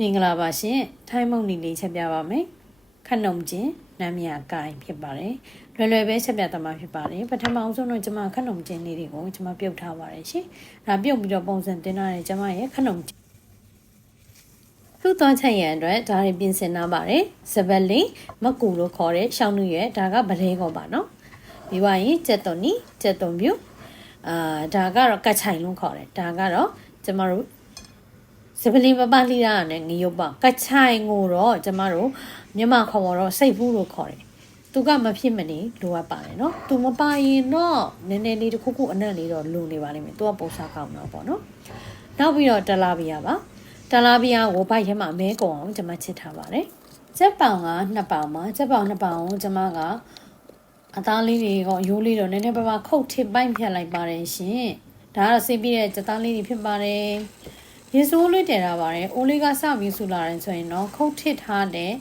မင်္ဂလာပါရှင်ထိုင်းမုံနီလေးချက်ပြပါမယ်ခဏုံချင်းနမ်းမြကိုင်းဖြစ်ပါတယ်လွယ်လွယ်ပဲချက်ပြသမှာဖြစ်ပါတယ်ပထမအောင်ဆုံးတော့ကျွန်မခဏုံချင်းလေးတွေကိုကျွန်မပြုတ်ထားပါတယ်ရှင်ဒါပြုတ်ပြီးတော့ပုံစံတင်ထားတယ်ကျွန်မရဲ့ခဏုံချင်းသူ့သွားချက်ရန်အတွက်ဒါတွေပြင်ဆင်ထားပါတယ်စပက်လင်မကူလို့ခေါ်တဲ့ရှောင်းနုရဲ့ဒါကဗလဲကောပါနော်ပြီးွားရင်ကြက်သွန်နီကြက်သွန်ပြူအာဒါကတော့ကတ်ချိုင်လို့ခေါ်တယ်ဒါကတော့ကျမတို့ စပလီပပလိရနဲ့ငရုတ်ပါကတ်ချိုင်ကိုတော့ကျမတို့မြန်မာခေါ်တော့စိတ်ဘူးလို့ခေါ်တယ်သူကမဖြစ်မနေလိုအပ်ပါတယ်နော်သူမပါရင်တော့နည်းနည်းလေးတစ်ခုခုအနက်လေးတော့လိုနေပါလိမ့်မယ်သူကပုံစားကောင်းတော့ပေါ့နော်နောက်ပြီးတော့တလာဘီယာပါတလာဘီယာကိုဘိုက်ထဲမှာမဲကုံအောင်ကျွန်မချစ်ထားပါတယ်စက်ပောင်က2ပောင်ပါစက်ပောင်2ပောင်ကိုကျွန်မကအသားလေးတွေရောရိုးလေးတော့နည်းနည်းပါးပါးခုတ်ထစ်ပိုက်ဖြတ်လိုက်ပါတယ်ရှင်ဒါကတော့စိတ်ပြီးတဲ့စက်သားလေးတွေဖြစ်ပါတယ် ရေစိုးလေးတည်ထားပါတယ်အိုးလေးကစပြီးဆူလာတယ်ဆိုရင်တော့ခုတ်ထစ်ထားတဲ့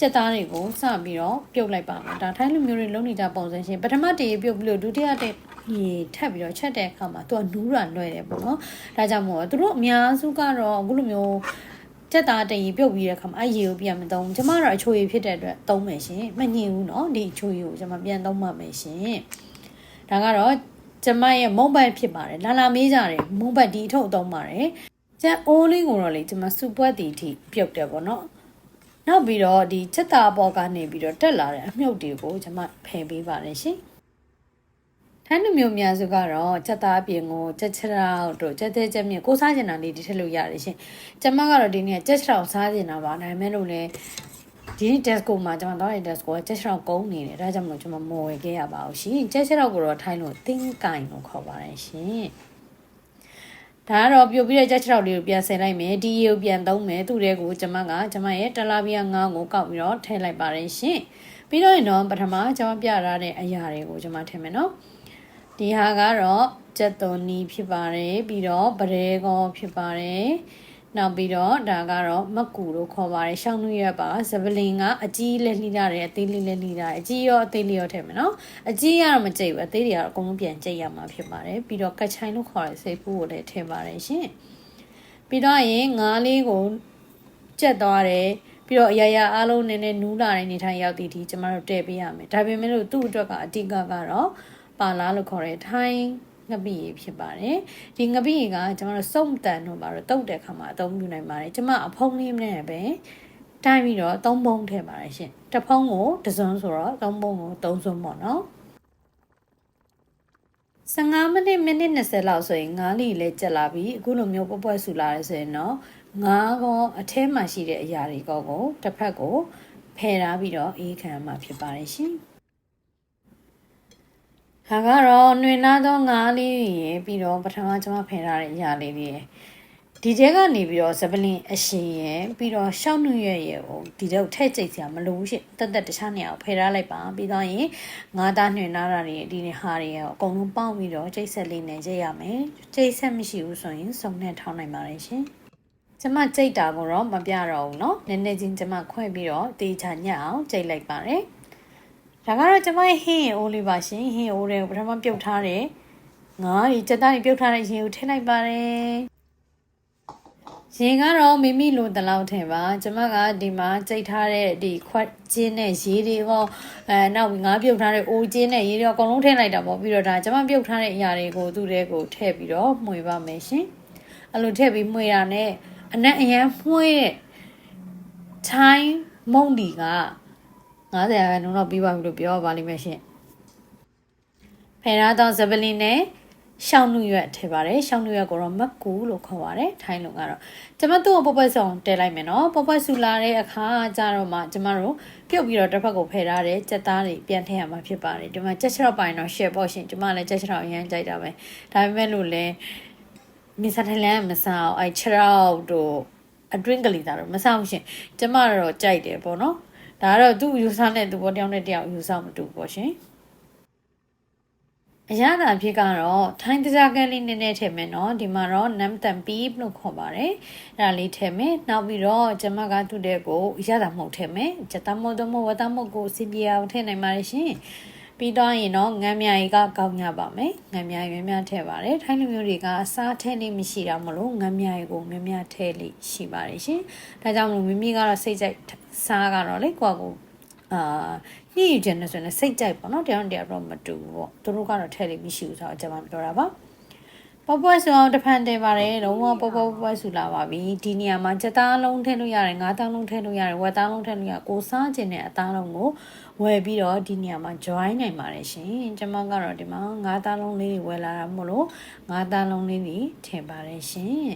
စက်သားတွေကိုစပြီးတော့ပြုတ်လိုက်ပါမယ်ဒါထိုင်းလူမျိုးတွေလုံးနေကြပုံစံရှင်ပထမတည်းပြုတ်ပြီးလို့ဒုတိယတည်းရေထပ်ပြီးတော့ချက်တဲ့အခါမှာသူကနူးရလွယ်တယ်ပေါ့နော်ဒါကြောင့်မို့သူတို့အများစုကတော့အခုလိုမျိုးစက်သားတရီပြုတ်ပြီးတဲ့အခါမှာအရေကိုပြန်မသုံးကျမတို့အချိုရည်ဖြစ်တဲ့အတွက်သုံးမယ်ရှင်မညင်ဘူးเนาะဒီအချိုရည်ကိုကျမပြန်သုံးမှမယ်ရှင်ဒါကတော့ကျမရဲ့မုံဘတ်ဖြစ်ပါတယ်လာလာမေးကြတယ်မုံဘတ်ဒီအထုပ်သုံးပါတယ် ကျန်အိုးလေးကိုတော့လေကျမစူပွက်တီထိပြုတ်တယ်ပေါ့နော်နောက်ပြီးတော့ဒီချက်တာပေါ်ကနေပြီးတော့တက်လာတဲ့အမြုပ်တွေကိုကျမဖယ်ပေးပါတယ်ရှင်ထိုင်းလူမျိုးများစုကတော့ချက်သားအပြင်ကိုချက်ချရောက်တို့ချက်သေးချက်မြင့်ကိုစားကျင်တာလေးဒီထက်လို့ရတယ်ရှင်ကျမကတော့ဒီနေ့ချက်ချရောက်စားကျင်တာပါဒါပေမဲ့လို့လည်းဒီနေ့ desk ကိုမှာကျွန်မတော့တဲ့ desk ကိုချက်ချရောက်ကုန်းနေတယ်ဒါကြောင့်မလို့ကျွန်မမော်ဝယ်ခဲ့ရပါဘူးရှင်ချက်ချရောက်ကိုတော့ထိုင်းလို့တင်းကင်လို့ခေါ်ပါတယ်ရှင် ဒါကတော့ပြုတ်ပြီးတဲ့ကြက်ချောက်လေးကိုပြန်ဆင်လိုက်မယ်ဒီရေကိုပြန်သုံးမယ်သူ့တဲ့ကိုကျမကကျမရဲ့တလာဘီယာငါးကိုကောက်ပြီးတော့ထည့်လိုက်ပါတယ်ရှင်ပြီးတော့ရင်တော့ပထမကျမပြထားတဲ့အရာတွေကိုကျမထည့်မယ်နော်ဒီဟာကတော့ကြက်သွန်နီဖြစ်ပါတယ်ပြီးတော့ပရဲကောဖြစ်ပါတယ် နောက်ပြီးတော့ဒါကတော့မကူလို့ခေါ်ပါတယ်ရှောင်းနှွေးရပါဇပလင်ကအကြီးလက်လှိလာတယ်အသေးလေးလက်လှိလာတယ်အကြီးရောအသေးလေးရောထည့်မယ်နော်အကြီးကတော့မကြိတ်ဘူးအသေးတွေကတော့အကုန်လုံးပြန်ကြိတ်ရမှာဖြစ်ပါတယ်ပြီးတော့ကတ်ချိုင်လို့ခေါ်တဲ့စိတ်ဖူးကိုလည်းထည့်ပါတယ်ရှင်ပြီးတော့ရင်ငါးလေးကိုကြက်သွားတယ်ပြီးတော့အရာရာအားလုံးနည်းနည်းနူးလာတဲ့နေထိုင်ရောက်တည်ဒီကျမတို့တည့်ပေးရမယ်ဒါပေမဲ့လို့သူ့အတွက်ကအတိကကတော့ပါလာလို့ခေါ်တဲ့ထိုင်း ငပိရေဖြစ်ပါတယ်ဒီငပိရေကကျွန်တော်တို့စုံတန်တို့ပါတော့တုတ်တဲ့ခါမှာအသုံးပြုနိုင်ပါတယ်ကျွန်မအဖုံးလေးနဲ့ပဲတိုင်းပြီးတော့သုံးပုံးထည့်ပါတယ်ရှင်တစ်ဖုံးကိုတစ်စုံဆိုတော့သုံးပုံးကိုသုံးစုံပေါ့နော်15မိနစ်မိနစ်20လောက်ဆိုရင်ငါးလီလည်းကျက်လာပြီအခုလိုမျိုးပွပွဆူလာရဲဆိုရင်တော့ငါးကောအထဲမှာရှိတဲ့အရာတွေကောကိုတစ်ဖက်ကိုဖယ်ထားပြီးတော့အေးခံမှာဖြစ်ပါတယ်ရှင် ဒါကတော့နှွေနာသောငါးလေးတွေရပြီးတော့ပထမကျွန်မဖယ်ထားတဲ့အရာလေးတွေရဒီတဲကနေပြီးတော့ဇပလင်အရှင်ရယ်ပြီးတော့ရှောက်နှွေရရကိုဒီတော့ထည့်ကြိတ်စရာမလိုဘူးရှင့်တက်တက်တခြားနေအောင်ဖယ်ထားလိုက်ပါပြီးတော့ရင်ငါးသားနှွေနာတာတွေဒီနေဟာတွေရောအကုန်လုံးပေါင်းပြီးတော့ကြိတ်ဆက်လေးနဲ့ကြိတ်ရမယ်ကြိတ်ဆက်မရှိဘူးဆိုရင်စုံနဲ့ထောင်းနိုင်ပါတယ်ရှင်ကျမကြိတ်တာကိုတော့မပြတော့ဘူးเนาะနည်းနည်းချင်းကျမခွဲပြီးတော့တေချာညက်အောင်ကြိတ်လိုက်ပါတယ် ဒါကတော့ကျမရဲ့ဟင်းရင်အိုးလေးပါရှင်ဟင်းအိုးတွေကိုပထမပြုတ်ထားတယ်ငါးဒီစက်သားတွေပြုတ်ထားတဲ့ရင်ကိုထည့်လိုက်ပါတယ်ရင်ကတော့မိမိလိုတလောက်ထင်ပါကျမကဒီမှာကြိတ်ထားတဲ့ဒီခွက်ကျင်းနဲ့ရေတွေရောအဲနောက်ငါးပြုတ်ထားတဲ့အိုးကျင်းနဲ့ရေတွေအကုန်လုံးထည့်လိုက်တာပေါ့ပြီးတော့ဒါကျမပြုတ်ထားတဲ့အရာတွေကိုသူ့တဲကိုထည့်ပြီးတော့မှွေပါမယ်ရှင်အဲ့လိုထည့်ပြီးမှွေတာနဲ့အနက်အရန်မှွေတဲ့ထိုင်းမုံဒီက 90ရာခိုင်နှုန်းတော့ပြီးပါပြီလို့ပြောပါလိမ့်မယ်ရှင်ဖယ်ထားသောဇပလင်နဲ့ရှောင်းနုရွက်ထည့်ပါတယ်ရှောင်းနုရွက်ကိုတော့မက်ကူလို့ခေါ်ပါတယ်ထိုင်းလုံကတော့ကျမတို့ပပွက်ဆောင်တဲလိုက်မယ်နော်ပပွက်ဆူလာတဲ့အခါကျတော့မှကျမတို့ပြုတ်ပြီးတော့တစ်ဖက်ကိုဖယ်ထားတဲ့ကြက်သားတွေပြန်ထည့်ရမှာဖြစ်ပါတယ်ဒီမှာကြက်ချောက်ပိုင်းတော့ share ပေါ့ရှင်ကျမလည်းကြက်ချောက်အရင်ကြိုက်တာပဲဒါပေမဲ့လို့လည်းမစ္စထိုင်လန်မစားအောင်အဲချောက်တို့အတွင်းကလေးသားတော့မစားဘူးရှင်ကျမတော့ကြိုက်တယ်ပေါ့နော် ဒါကတော့သူ့ယူဆနဲ့သူ့ဘောတယောက်နဲ့တယောက်ယူဆမတူပေါ့ရှင်အရသာအဖြစ်ကတော့ထိုင်းတစားကလေးနည်းနည်းထည့်မယ်နော်ဒီမှာတော့ nam tan beef လို့ခေါ်ပါတယ်အဲ့ဒါလေးထည့်မယ်နောက်ပြီးတော့ကျမကသူ့တဲ့ကိုအရသာမှုတ်ထည့်မယ်ချက်တမုတ်တမုတ်ဝတမုတ်ကိုစီပီအောင်ထည့်နိုင်ပါတယ်ရှင် ပြီးတော့ရင်တော့ငံမြရီကကောင်းညပါမယ်ငံမြရီများများထည့်ပါတယ်ထိုင်းလူမျိုးတွေကစားထည့်လေးမရှိတာမလို့ငံမြရီကိုများများထည့်လေးရှိပါတယ်ရှင်ဒါကြောင့်မလို့မိမိကတော့စိတ်ကြိုက်စားကတော့လေကိုယ့်ကိုအာညှိကျင်နေဆိုရင်စိတ်ကြိုက်ပေါ့နော်တရားတရားတော့မတူဘူးပေါ့သူတို့ကတော့ထည့်လေးမရှိဘူးဆိုတော့ကျွန်မပြောတာပါပေါ်ပေါ်ဆိုအောင်တဖန်တဲပါတယ်လုံးဝပေါ်ပေါ်ပေါ်ဆူလာပါပြီဒီနေရာမှာစက်သားလုံးထည့်လို့ရတယ်ငါးသားလုံးထည့်လို့ရတယ်ဝက်သားလုံးထည့်လို့ရကိုစားခြင်းနဲ့အသားလုံးကို ဝယ်ပြီးတော့ဒီနေရာမှာ join နိုင်ပါတယ်ရှင်ကျွန်မကတော့ဒီမှာငါးသားလုံးလေးတွေဝယ်လာတာမို့လို့ငါးသားလုံးလေးတွေထည့်ပါတယ်ရှင်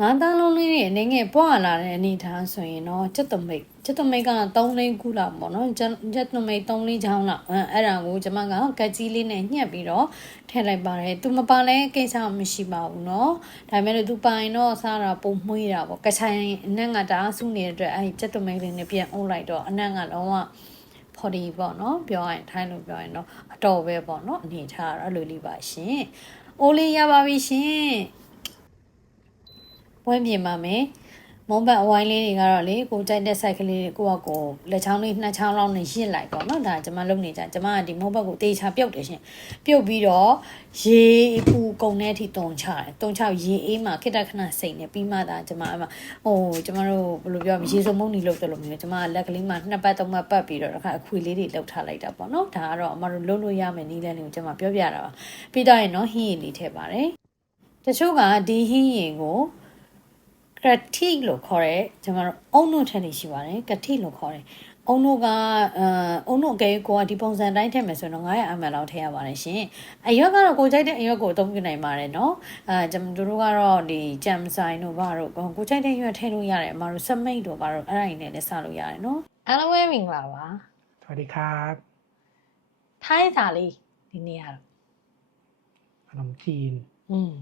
ငါးသားလုံးလေးတွေအနေငယ်ပွားလာတဲ့အနေထားဆိုရင်တော့စက်တမိတ် စက်တမိတ်က3လိန်းခုလောက်ပေါ့နော်စက်တမိတ်3လိန်းချောင်းလောက်အဲအဲ့ဒါကိုကျွန်မကကက်ကြီးလေးနဲ့ညှက်ပြီးတော့ထည့်လိုက်ပါတယ်သူမပါလဲကိစ္စမရှိပါဘူးเนาะဒါပေမဲ့လို့သူပိုင်တော့စားတာပုံမွှေးတာပေါ့ကချိုင်အနက်ကတအားစုနေတဲ့အတွက်အဲ့စက်တမိတ်လေးနဲ့ပြန်အုပ်လိုက်တော့အနက်ကလုံးဝဖော်ဒီပေါ့နော်ပြောရင်ထိုင်းလို့ပြောရင်တော့အတော်ပဲပေါ့နော်အနေထားအဲ့လိုလေးပါရှင်အိုးလေးရပါပြီရှင်ပွဲပြင်ပါမယ် မုံဘတ်အဝိုင်းလေးတွေကတော့လေကိုကြိုက်တဲ့ site ကလေးတွေကိုကကိုလက်ချောင်းလေးနှစ်ချောင်းလောက်နဲ့ရစ်လိုက်ပေါ့နော်ဒါကျွန်မလုပ်နေကြကျွန်မကဒီမုံဘတ်ကိုတေချာပြုတ်တယ်ရှင်ပြုတ်ပြီးတော့ရေပူကုန်တဲ့အထိတုံချတယ်တုံချရေအေးမှာခိတခဏစိတ်နေပြီးမှသာကျွန်မအမဟိုကျွန်မတို့ဘယ်လိုပြောမလဲရေစုံမုံနီလုပ်တယ်လို့မျိုးကျွန်မလက်ကလေးမှာနှစ်ပတ်သုံးပတ်ပတ်ပြီးတော့တစ်ခါအခွေလေးတွေလှုပ်ထားလိုက်တာပေါ့နော်ဒါကတော့အမတို့လုပ်လို့ရမယ်နည်းလမ်းလေးကိုကျွန်မပြောပြတာပါပြီးတော့ရင်တော့ဟင်းရည်လေးထည့်ပါတယ်တချို့ကဒီဟင်းရည်ကို ကတိလို့ခေါ်တယ်ကျွန်တော်တို့အုံနုထက်နေရှိပါတယ်ကတိလို့ခေါ်တယ်အုံနုကအဲအုံနုအကဲကိုကဒီပုံစံတိုင်းထည့်မယ်ဆိုတော့900 ml လောက်ထည့်ရပါတယ်ရှင်အရွက်ကတော့ကိုကြိုက်တဲ့အရွက်ကိုအသုံးပြုနိုင်ပါတယ်เนาะအဲကျွန်တော်တို့ကတော့ဒီဂျမ်ဆိုင်တို့ဘာတို့ကိုကြိုက်တဲ့ရွက်ထည့်လို့ရတယ်အမတို့စမိတ်တို့ဘာတို့အဲ့ဒါတွေနဲ့လည်းစလို့ရတယ်เนาะအားလုံးပဲမင်္ဂလာပါ สวัสดีครับ ထိုင်းစာလေးဒီနေ့ရတော့ ขนมจีน อืม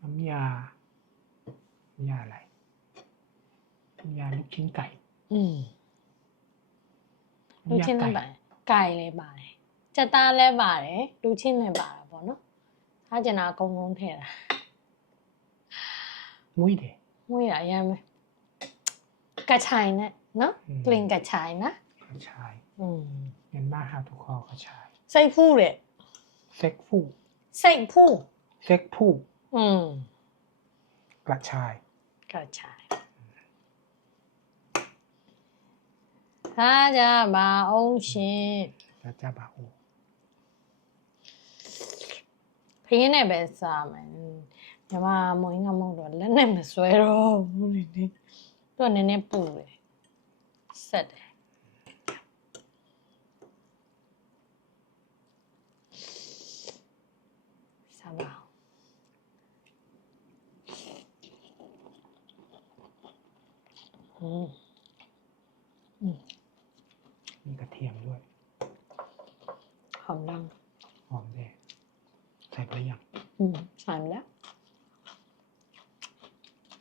น้ำยา น้ำยาอะไร น้ำยาลูกชิ้นไก่ อืม လူ น้ำยา ချင်းလည်း ไก่ ပါတယ်။ကိုင်လည်းပါတယ်။စက်သားလည်းပါတယ်။လူချင်းလည်းပါတာပေါ့နော်။အားကျင်တာအကုန်လုံးထည့်တာ มุ้ยเด ။မွေးတာအရင်ပဲ။ကတ်ချိုင်နဲ့နော် อืม ။ကလင်ကတ်ချိုင်နော် กระชาย ။อืม เมียนมาฮาทุกคอกระชาย စိတ်ဖူးတဲ့ เซ็กฟู่ စိတ်ဖူး เซ็กฟู่ อืม กระชาย ကတ်ချိုင် ထားကြပါအောင်ရှင်ထားကြပါဦးဖင်းနဲ့ပဲစားမယ်ညီမမွင်းကမဟုတ်တော့လက်နဲ့မစွဲတော့ဘူးလေသူကနည်းနည်းပူတယ်ဆက်တယ်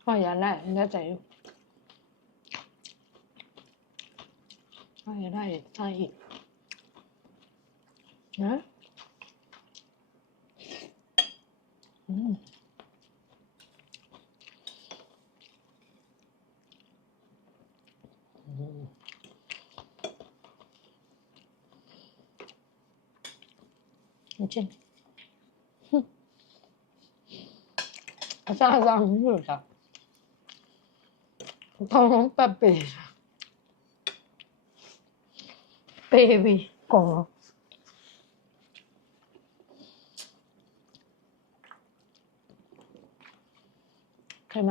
ก็อย่าได้แล้วแต่อยู่ก็อย่าได้ใ ထောင်းလုံးပတ်ပေးပေးပြီးကုန်တော့ခိုင်မ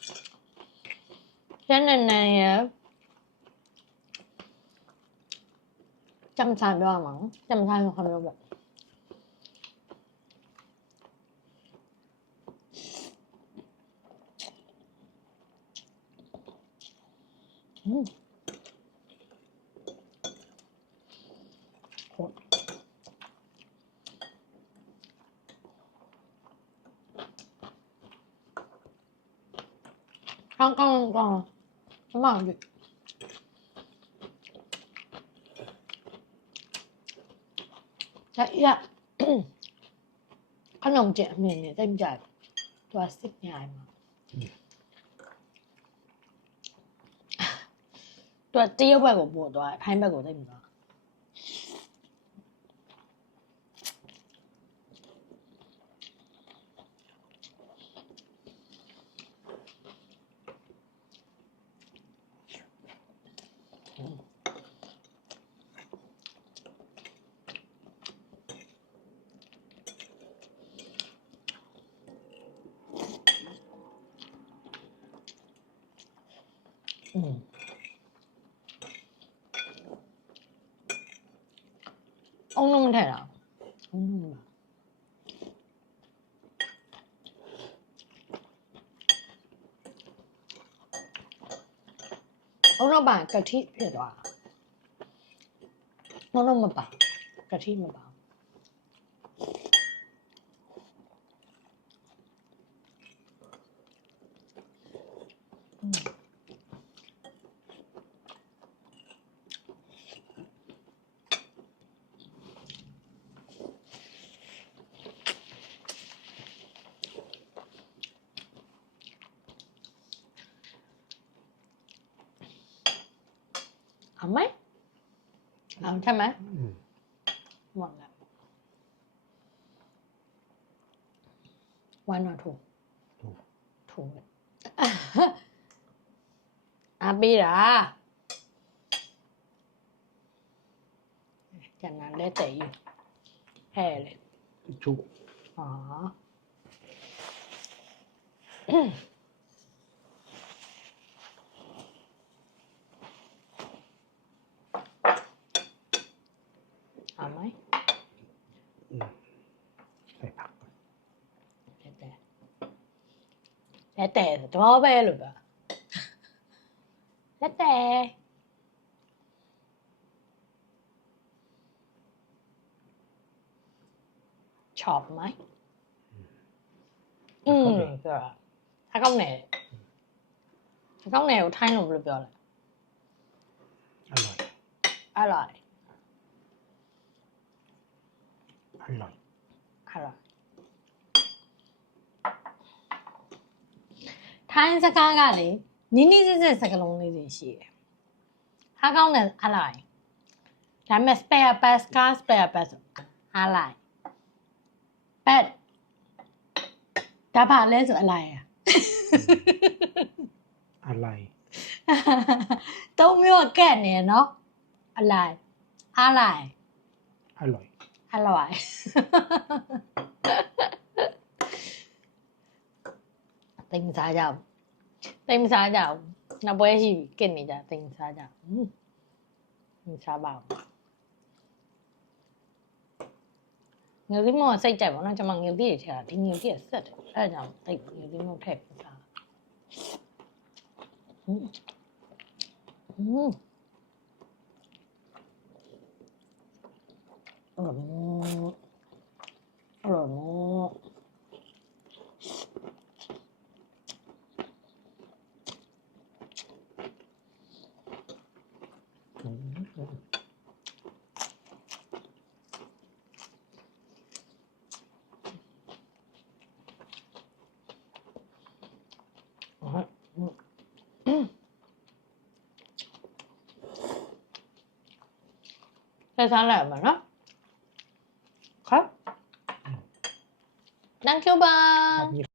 တယ်စမ်းနေတယ်စမ်းနေနေရจำစားပြောရ ။မှန်ပြီ။ဒါရခနုံကျအမြင်နဲ့တိတ်ကြတယ်။သူကစစ်ညာမှာ။သူကတရုတ်ဘက်ကိုပို့သွားထိုင်းဘက်ကိုတိတ်မသွား အောင်လုံးမထက်တာအောင်လုံးမလားအောင်လုံးပါကတိဖြစ်သွား เอาไหมเอาใช่ไหมอืมหมดแล้ว one or two ถูก two อาปีละจากนั้นได้แต่อยู่แห่เลยถูกอ๋อ แต่แต่พ่อแม่หรือเปล่าแล้วแต่ชอบไหม อืมก็ถ้าเข้าไหนถ้าเข้ไหนไทยหนุ่มหรือเปล่าอร่อย อร่อย อร่อย อร่อย ထိုင်းစကားကလည်းနီးနီးစက်စက်စကားလုံးလေးတွေရှိတယ်။ဟာကောင်းတယ်အလိုက်။ဒါပေမဲ့ spare pass က spare pass အလိုက်။ but ဒါပါလဲဆိုအလိုက်ရ။အလိုက်။သုံးမျိုးကက်နေနော်။အလိုက်။အလိုက်။အလိုက်။အလိုက်။ တိမ်မစားကြဘူးတိမ်မစားကြဘူးနှစ်ပွဲရှိပြီကစ်နေကြတိမ်မစားကြဘူးဟွန်းမစားပါဘူးငယ်လေးမောစိတ်ကြိုက်ပါတော့ကျွန်မငယ်လေးတွေထဲတာဒီငယ်လေးကဆက်တယ်အဲဒါကြောင့်တိတ်ငယ်လေးမောထည့်ပြီးစားဟွန်းဟွန်းအရမောအရမောอื 再三来嘛，是吧？好，Thank hmm. you，吧。